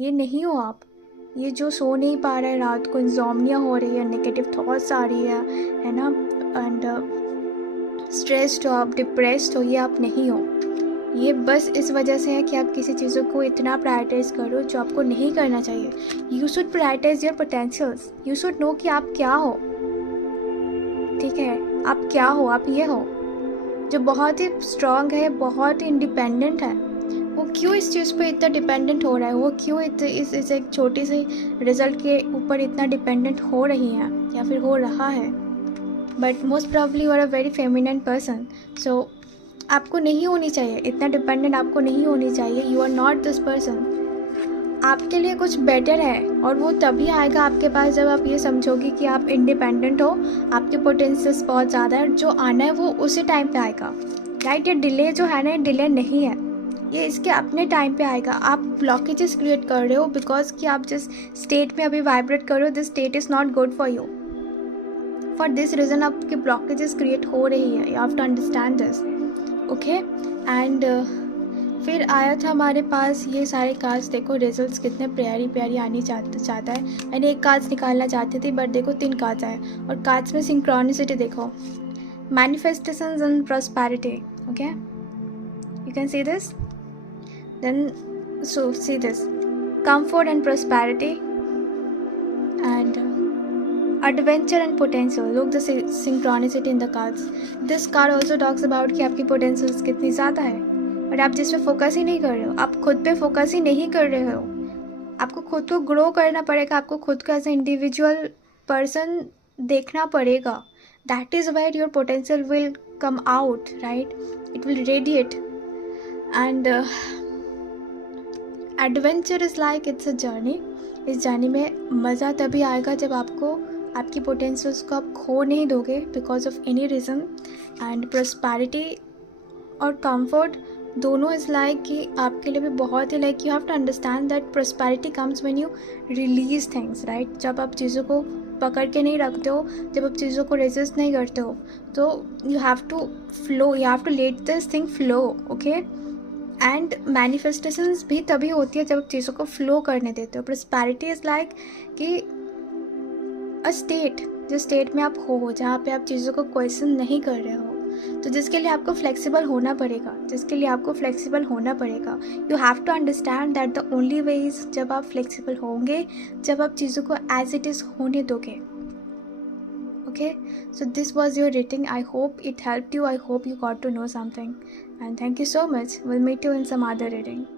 ये नहीं हो आप। ये जो सो नहीं पा रहा है रात को, इंसोम्निया हो रही है, नेगेटिव थॉट्स आ रही है ना, एंड स्ट्रेस्ड हो आप, डिप्रेस्ड हो, ये आप नहीं हो। ये बस इस वजह से है कि आप किसी चीज़ों को इतना प्रायोरिटाइज करो जो आपको नहीं करना चाहिए। You should prioritise your potentials. You should know कि आप क्या हो। ठीक है, आप क्या हो, आप ये हो जो बहुत ही स्ट्रांग है, बहुत ही इंडिपेंडेंट है। वो क्यों इस चीज़ पे इतना डिपेंडेंट हो रहा है, वो क्यों इस एक छोटी सी रिजल्ट के ऊपर इतना डिपेंडेंट हो रही है या फिर हो रहा है। But most probably you are a very feminine person, so आपको नहीं होनी चाहिए इतना डिपेंडेंट, आपको नहीं होनी चाहिए। You are not this person. आपके लिए कुछ बेटर है, और वो तभी आएगा आपके पास जब आप ये समझोगे कि आप इंडिपेंडेंट हो, आपके पोटेंशियल्स बहुत ज़्यादा है, जो आना है वो उसी टाइम पे आएगा। राइट, ये डिले जो है ना, ये डिले नहीं है, ये इसके अपने टाइम पे आएगा। आप ब्लॉकेजेस क्रिएट कर रहे हो बिकॉज कि आप जिस स्टेट में अभी वाइब्रेट कर रहे हो, this state is not good for you. For this reason आपके ब्लॉकेजेस क्रिएट हो रही है। You have to understand this, okay. And फिर आया था हमारे पास ये सारे कार्ड्स। देखो रिजल्ट्स कितने प्यारी प्यारी आनी चाहता है। मैंने एक कार्ड्स निकालना चाहती थी, बट देखो 3 कार्ड्स आए, और कार्ड्स में सिंक्रोनिसिटी देखो, manifestations and prosperity, okay, you can see this, then so see this, comfort and prosperity, and adventure and potential. Look the synchronicity in the cards. This card also talks about कि आपकी potentials कितनी ज़्यादा है, और आप जिस पे focus ही नहीं कर रहे हो, आप खुद पे फोकस ही नहीं कर रहे हो। आपको खुद को ग्रो करना पड़ेगा, आपको खुद को एज ए इंडिविजुअल पर्सन देखना पड़ेगा। That is where your potential will come out, right, it will radiate. And adventure is like it's a journey. इस जर्नी में मज़ा तभी आएगा जब आपकी पोटेंशियल्स को आप खो नहीं दोगे because of any reason. And prosperity और कंफर्ट दोनों इज़ लाइक कि आपके लिए भी बहुत ही like you have to understand that prosperity comes when you release things, right. जब आप चीज़ों को पकड़ के नहीं रखते हो, जब आप चीज़ों को रेजिस्ट नहीं करते हो, तो you have to flow, you have to let this thing flow, okay. And manifestations भी तभी होती है जब आप चीज़ों को फ्लो करने देते हो। प्रॉस्पेरिटी इज़ लाइक कि अ स्टेट, जिस स्टेट में आप हो, जहाँ पे आप चीज़ों को क्वेश्चन नहीं कर रहे हो, तो जिसके लिए आपको फ्लेक्सिबल होना पड़ेगा, you have to understand that the only way is जब आप फ्लेक्सिबल होंगे, जब आप चीज़ों को एज इट इज़ होने दोगे, okay. So this was your reading. I hope it helped you. I hope you got to know something, and thank you so much. We'll meet you in some other reading.